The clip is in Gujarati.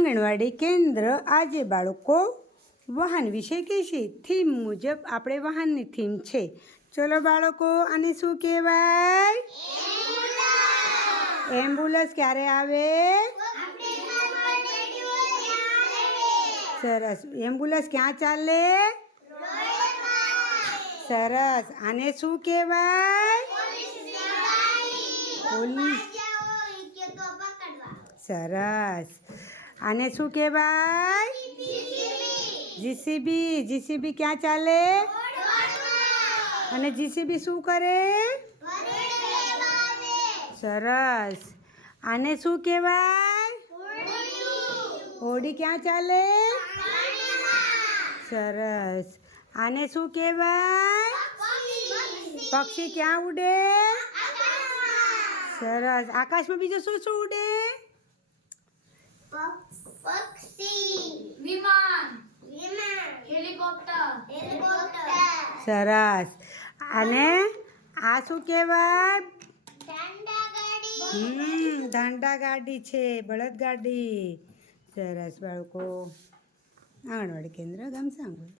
આંગણવાડી કેન્દ્ર આજે બાળકો વાહન વિશે કહેશે. થીમ મુજબ આપણે વાહનની થીમ છે. ચલો બાળકો, આને શું કહેવાય? એમ્બ્યુલન્સ ક્યારે આવે? સરસ. એમ્બ્યુલન્સ ક્યાં ચાલે? સરસ. આને શું કહેવાય? પોલીસ. સરસ. આને શું કહેવાય? જીસીબી. જીસીબી ક્યાં ચાલે? અને જીસીબી શું કરે? સરસ. આને શું કહેવાય? હોડી ક્યાં ચાલે? સરસ. આને શું કહેવાય? પક્ષી ક્યાં ઉડે? સરસ. આકાશમાં બીજું શું શું ઉડે? પક્ષી, વિમાન, હેલિકોપ્ટર. સરસ. અને આ શું કહેવાય? દાંડા ગાડી છે, બળદગાડી. સરસ બાળકો. આંગણવાડી કેન્દ્ર ગામ સાંગોલ.